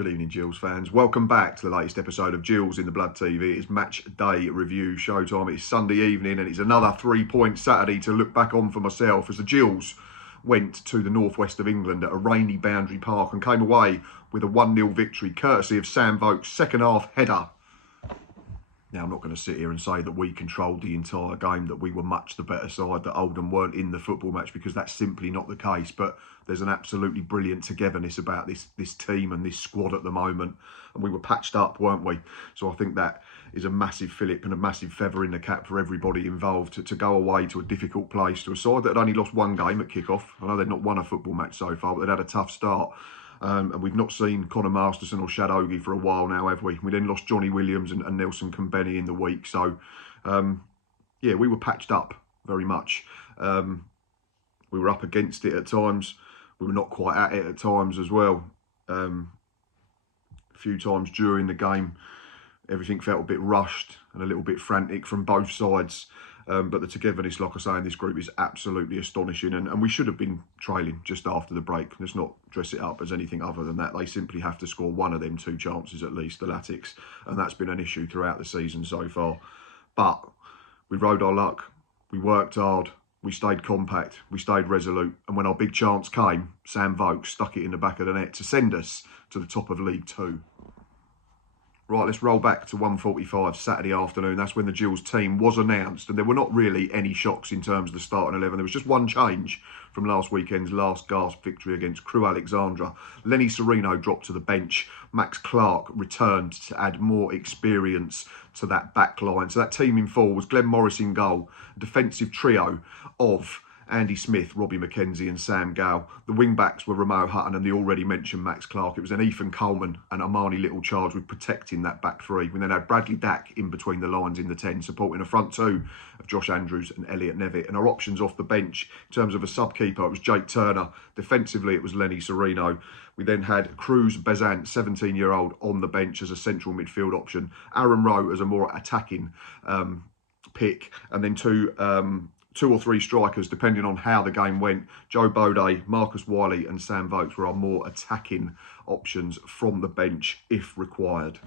Good evening, Gills fans. Welcome back to the latest episode of Gills in the Blood TV. It's match day review showtime. It's Sunday evening and it's another 3-point Saturday to look back on for myself as the Gills went to the northwest of England at a rainy Boundary Park and came away with a 1-0 victory courtesy of Sam Vokes' second half header. Now, I'm not going to sit here and say that we controlled the entire game, that we were much the better side, that Oldham weren't in the football match, because that's simply not the case. But there's an absolutely brilliant togetherness about this team and this squad at the moment. And we were patched up, weren't we? So I think that is a massive fillip and a massive feather in the cap for everybody involved to go away to a difficult place, to a side that had only lost one game at kick-off. I know they'd not won a football match so far, but they'd had a tough start. And we've not seen Connor Masterson or Shad Ogie for a while now, have we? We then lost Johnny Williams and Nelson Kambeni in the week. So, yeah, we were patched up very much. We were up against it at times. We were not quite at it at times as well. A few times during the game, everything felt a bit rushed and a little bit frantic from both sides. But the togetherness, like I say, in this group is absolutely astonishing. And we should have been trailing just after the break. Let's not dress it up as anything other than that. They simply have to score one of them 2 chances at least, the Latics. And that's been an issue throughout the season so far. But we rode our luck. We worked hard. We stayed compact. We stayed resolute. And when our big chance came, Sam Vokes stuck it in the back of the net to send us to the top of League 2. Right, let's roll back to 1:45 Saturday afternoon. That's when the Gills team was announced, and there were not really any shocks in terms of the starting 11. There was just one change from last weekend's last gasp victory against Crewe Alexandra. Lenny Serino dropped to the bench. Max Clark returned to add more experience to that back line. So that team in full was Glenn Morris in goal, a defensive trio of Andy Smith, Robbie McKenzie and Sam Gale. The wing-backs were Ramo Hutton and the already mentioned Max Clark. It was then Ethan Coleman and Armani Little charged with protecting that back three. We then had Bradley Dack in between the lines in the 10, supporting a front two of Josh Andrews and Elliot Nevitt. And our options off the bench, in terms of a sub-keeper, it was Jake Turner. Defensively, it was Lenny Serino. We then had Cruz Bezant, 17-year-old, on the bench as a central midfield option. Aaron Rowe as a more attacking pick. And then two or three strikers, depending on how the game went. Joe Bode, Marcus Wiley and Sam Vokes were our more attacking options from the bench if required.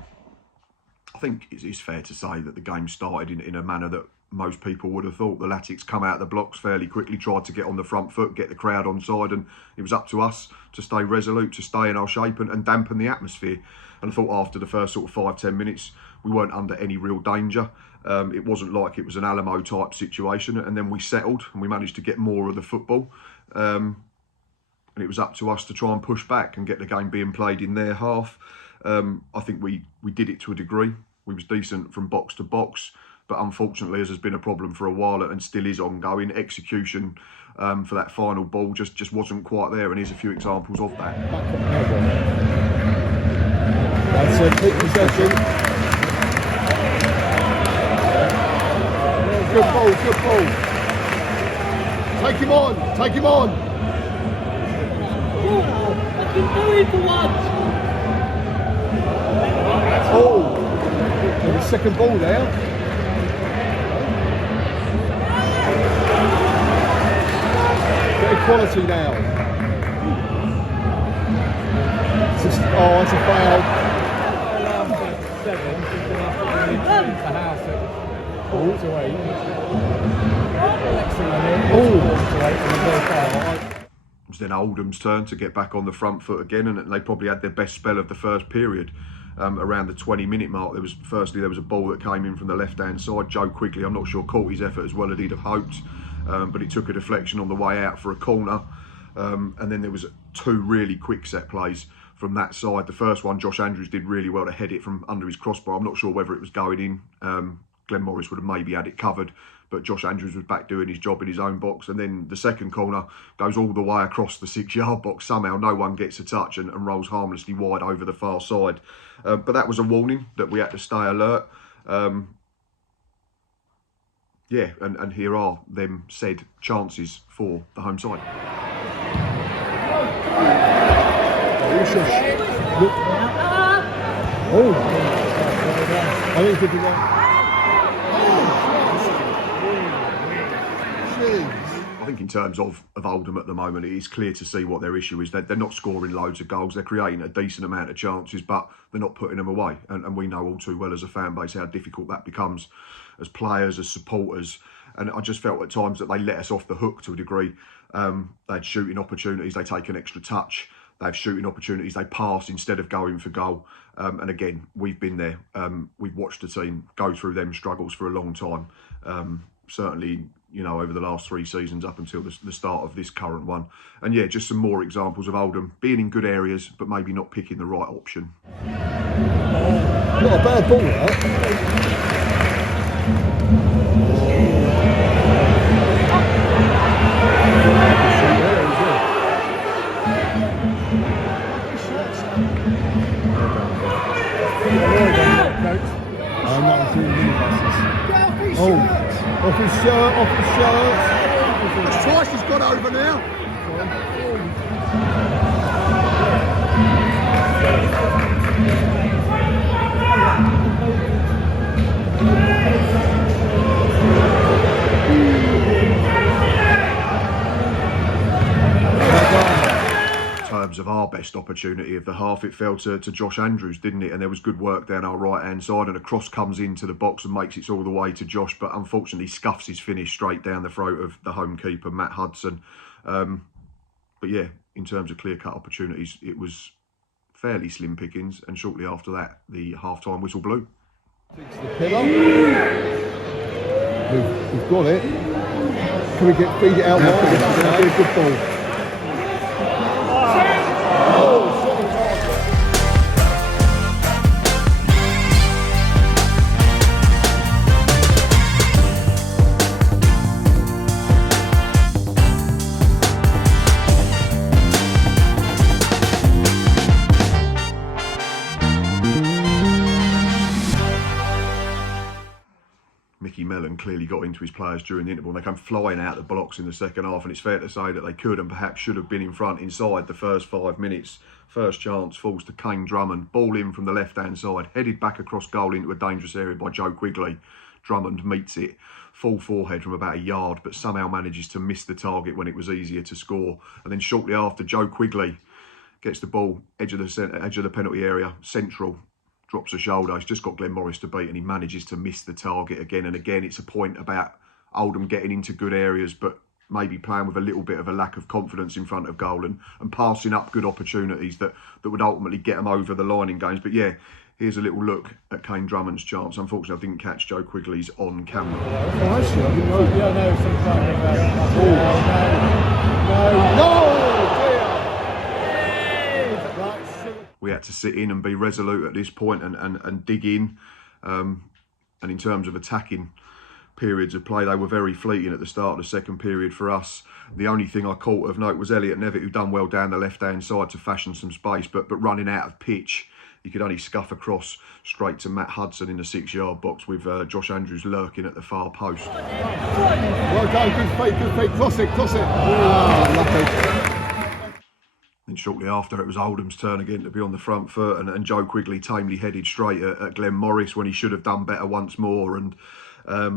I think it's fair to say that the game started in a manner that most people would have thought. The Latics come out of the blocks fairly quickly, tried to get on the front foot, get the crowd on side, and it was up to us to stay resolute, to stay in our shape and dampen the atmosphere. And I thought after the first sort of 5-10 minutes, we weren't under any real danger. It wasn't like it was an Alamo type situation, and then we settled and we managed to get more of the football. And it was up to us to try and push back and get the game being played in their half. I think we did it to a degree. We was decent from box to box, but unfortunately, as has been a problem for a while and still is ongoing, execution for that final ball just wasn't quite there. And here's a few examples of that. That's a quick possession. Good ball, good ball. Take him on, take him on. I can do it for once. Oh, and the second ball there. Bit of quality now. Oh, that's a foul. It was then Oldham's turn to get back on the front foot again, and they probably had their best spell of the first period. Around the 20-minute mark, there was a ball that came in from the left-hand side. Joe Quigley, I'm not sure, caught his effort as well as he'd have hoped, but it took a deflection on the way out for a corner. And then there was 2 really quick set plays from that side. The first one, Josh Andrews did really well to head it from under his crossbar. I'm not sure whether it was going in. Glenn Morris would have maybe had it covered, but Josh Andrews was back doing his job in his own box. And then the second corner goes all the way across the 6-yard box. Somehow no one gets a touch and rolls harmlessly wide over the far side. But that was a warning that we had to stay alert. Yeah, and here are them said chances for the home side. Oh, I think it's right. think in terms of Oldham at the moment, it is clear to see what their issue is. They're not scoring loads of goals. They're creating a decent amount of chances, but they're not putting them away. And we know all too well as a fan base how difficult that becomes as players, as supporters. And I just felt at times that they let us off the hook to a degree. They had shooting opportunities. They take an extra touch. They have shooting opportunities. They pass instead of going for goal. And again, we've been there. We've watched the team go through them struggles for a long time. Certainly, you know, over the last 3 seasons up until the start of this current one. And yeah, just some more examples of Oldham being in good areas, but maybe not picking the right option. Not a bad ball, that. Oh, off his shirt, off the shirt. That's twice he's got over now. In terms of our best opportunity of the half, it fell to Josh Andrews, didn't it? And there was good work down our right hand side, and a cross comes into the box and makes it all the way to Josh, but unfortunately scuffs his finish straight down the throat of the home keeper, Matt Hudson. But yeah, in terms of clear-cut opportunities, it was fairly slim pickings, and shortly after that, the half-time whistle blew. We've got it. Can we feed it out wide? It's going to be a good ball. Clearly got into his players during the interval. They came flying out the blocks in the second half, and it's fair to say that they could and perhaps should have been in front inside the first 5 minutes. First chance falls to Kane Drummond. Ball in from the left-hand side, headed back across goal into a dangerous area by Joe Quigley. Drummond meets it, full forehead from about a yard, but somehow manages to miss the target when it was easier to score. And then shortly after, Joe Quigley gets the ball, edge of the penalty area, central. Drops a shoulder. He's just got Glenn Morris to beat, and he manages to miss the target again and again. It's a point about Oldham getting into good areas, but maybe playing with a little bit of a lack of confidence in front of goal and passing up good opportunities that would ultimately get them over the line in games. But yeah, here's a little look at Kane Drummond's chance. Unfortunately, I didn't catch Joe Quigley's on camera. We had to sit in and be resolute at this point and dig in. And in terms of attacking periods of play, they were very fleeting at the start of the second period for us. The only thing I caught of note was Elliot Nevitt, who done well down the left-hand side to fashion some space, but running out of pitch, he could only scuff across straight to Matt Hudson in the 6-yard box with Josh Andrews lurking at the far post. Well done, good feet, toss it. Lucky. Then shortly after, it was Oldham's turn again to be on the front foot, and Joe Quigley tamely headed straight at Glenn Morris when he should have done better once more. And I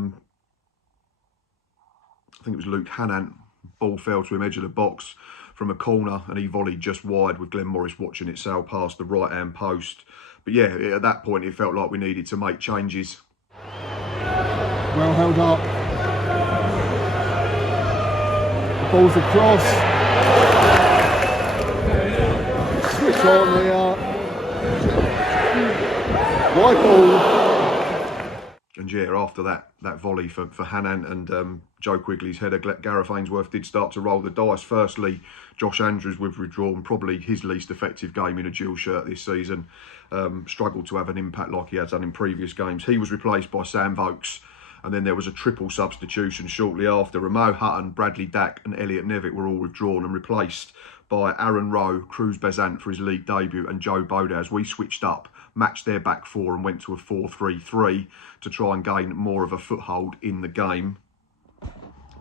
think it was Luke Hannant, ball fell to him, edge of the box from a corner, and he volleyed just wide with Glenn Morris watching it sail past the right-hand post. But yeah, at that point, it felt like we needed to make changes. Well held up. The ball's across. Switch on the white ball. And yeah, after that volley for Hannant and Joe Quigley's header, Gareth Ainsworth did start to roll the dice. Firstly, Josh Andrews with withdrawn, probably his least effective game in a Gills shirt this season. Struggled to have an impact like he had done in previous games. He was replaced by Sam Vokes, and then there was a triple substitution shortly after. Ramo Hutton, Bradley Dack and Elliot Nevitt were all withdrawn and replaced by Aaron Rowe, Cruz Bezant for his league debut, and Joe Bodaz. We switched up, matched their back four and went to a 4-3-3 to try and gain more of a foothold in the game.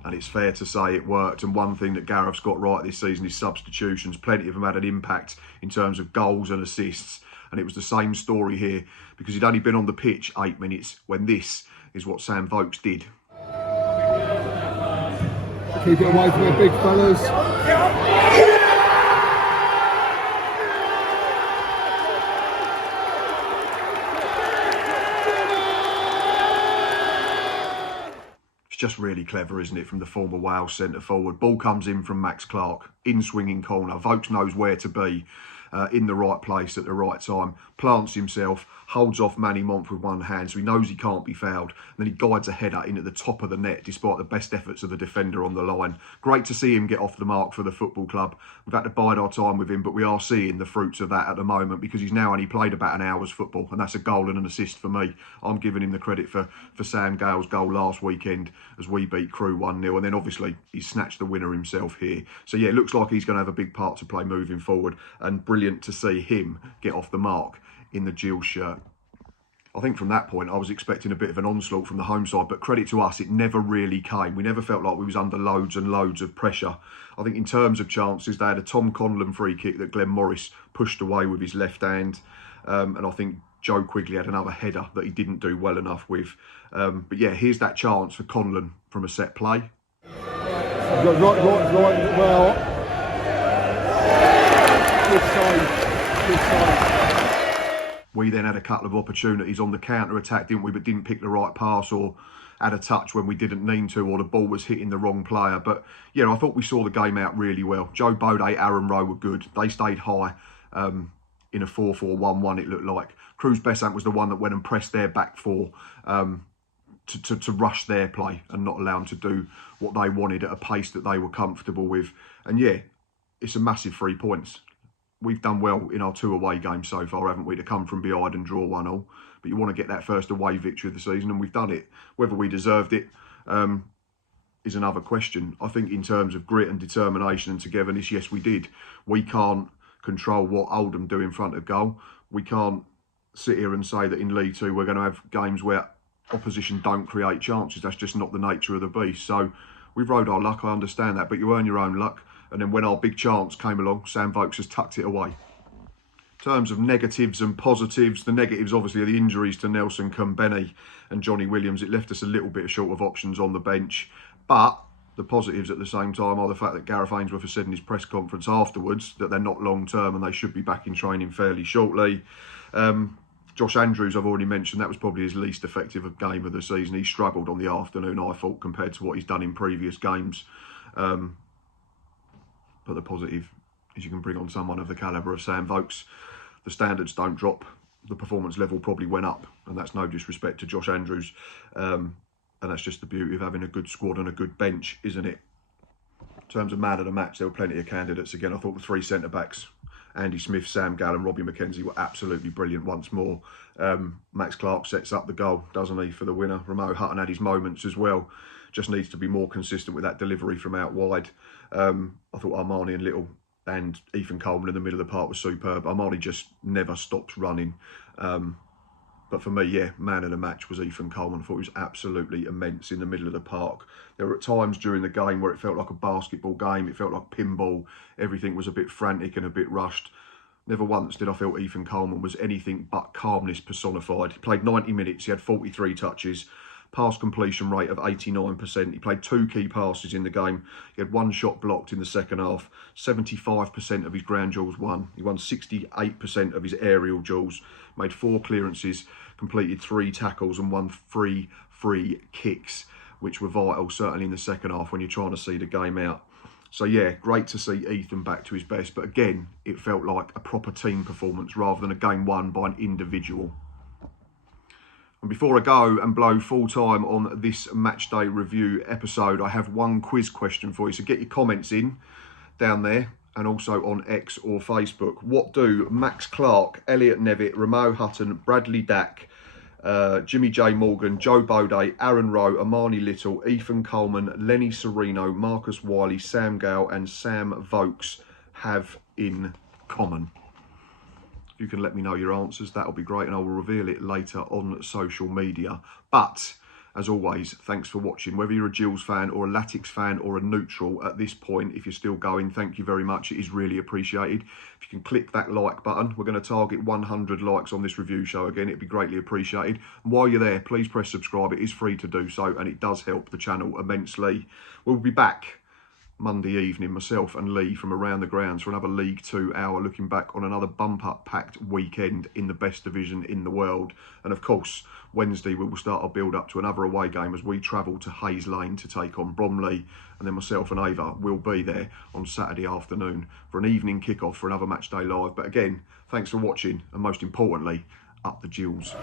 And it's fair to say it worked. And one thing that Gareth's got right this season is substitutions. Plenty of them had an impact in terms of goals and assists. And it was the same story here, because he'd only been on the pitch 8 minutes when this is what Sam Vokes did. Keep it away from their big fellas. It's just really clever, isn't it, from the former Wales centre forward. Ball comes in from Max Clark, in swinging corner. Vokes knows where to be in the right place at the right time. Plants himself, holds off Manny Monf with one hand, so he knows he can't be fouled. And then he guides a header in at the top of the net, despite the best efforts of the defender on the line. Great to see him get off the mark for the football club. We've had to bide our time with him, but we are seeing the fruits of that at the moment, because he's now only played about an hour's football, and that's a goal and an assist for me. I'm giving him the credit for Sam Gale's goal last weekend as we beat Crewe 1-0, and then obviously he's snatched the winner himself here. So yeah, it looks like he's going to have a big part to play moving forward, and brilliant to see him get off the mark in the Gills shirt. I think from that point I was expecting a bit of an onslaught from the home side, but credit to us, it never really came. We never felt like we was under loads and loads of pressure. I think in terms of chances, they had a Tom Conlon free kick that Glenn Morris pushed away with his left hand, and I think Joe Quigley had another header that he didn't do well enough with. But yeah, here's that chance for Conlon from a set play. Right, well. Good side, good side. We then had a couple of opportunities on the counter-attack, didn't we? But didn't pick the right pass, or had a touch when we didn't need to, or the ball was hitting the wrong player. But yeah, I thought we saw the game out really well. Joe Bode, Aaron Rowe were good. They stayed high in a 4-4-1-1, it looked like. Cruz Besant was the one that went and pressed their back four to rush their play and not allow them to do what they wanted at a pace that they were comfortable with. And yeah, it's a massive 3 points. We've done well in our 2 away games so far, haven't we, to come from behind and draw 1-1. But you want to get that first away victory of the season, and we've done it. Whether we deserved it is another question. I think in terms of grit and determination and togetherness, yes, we did. We can't control what Oldham do in front of goal. We can't sit here and say that in League 2 we're going to have games where opposition don't create chances. That's just not the nature of the beast. So we've rode our luck, I understand that, but you earn your own luck. And then when our big chance came along, Sam Vokes has tucked it away. In terms of negatives and positives, the negatives obviously are the injuries to Nelson Kumbeni and Johnny Williams. It left us a little bit short of options on the bench. But the positives at the same time are the fact that Gareth Ainsworth has said in his press conference afterwards that they're not long term and they should be back in training fairly shortly. Josh Andrews, I've already mentioned, that was probably his least effective game of the season. He struggled on the afternoon, I thought, compared to what he's done in previous games. But the positive is you can bring on someone of the calibre of Sam Vokes. The standards don't drop. The performance level probably went up. And that's no disrespect to Josh Andrews. And that's just the beauty of having a good squad and a good bench, isn't it? In terms of man of the match, there were plenty of candidates. Again, I thought the 3 centre-backs, Andy Smith, Sam Gall and Robbie McKenzie, were absolutely brilliant once more. Max Clark sets up the goal, doesn't he, for the winner. Ramo Hutton had his moments as well. Just needs to be more consistent with that delivery from out wide. I thought Armani and Little and Ethan Coleman in the middle of the park was superb. Armani just never stops running. But for me, yeah, man of the match was Ethan Coleman. I thought he was absolutely immense in the middle of the park. There were times during the game where it felt like a basketball game. It felt like pinball. Everything was a bit frantic and a bit rushed. Never once did I feel Ethan Coleman was anything but calmness personified. He played 90 minutes. He had 43 touches. Pass completion rate of 89%. He played 2 key passes in the game. He had 1 shot blocked in the second half. 75% of his ground duels won. He won 68% of his aerial duels. Made 4 clearances, completed 3 tackles and won 3 free kicks, which were vital, certainly in the second half when you're trying to see the game out. So yeah, great to see Ethan back to his best. But again, it felt like a proper team performance rather than a game won by an individual. And before I go and blow full time on this match day review episode, I have one quiz question for you. So get your comments in down there and also on X or Facebook. What do Max Clark, Elliot Nevitt, Ramo Hutton, Bradley Dack, Jimmy J Morgan, Joe Bode, Aaron Rowe, Armani Little, Ethan Coleman, Lenny Serino, Marcus Wiley, Sam Gale and Sam Vokes have in common? If you can let me know your answers, that'll be great, and I will reveal it later on social media. But as always, thanks for watching. Whether you're a Gills fan or a Latics fan or a neutral at this point, if you're still going, thank you very much. It is really appreciated. If you can click that like button, we're going to target 100 likes on this review show again. It'd be greatly appreciated. And while you're there, please press subscribe. It is free to do so, and it does help the channel immensely. We'll be back Monday evening, myself and Lee from around the grounds for another League 2 hour, looking back on another bumper packed weekend in the best division in the world. And of course, Wednesday we will start our build up to another away game as we travel to Hayes Lane to take on Bromley, and then myself and Ava will be there on Saturday afternoon for an evening kick-off for another Match Day Live. But again, thanks for watching, and most importantly, up the Gills.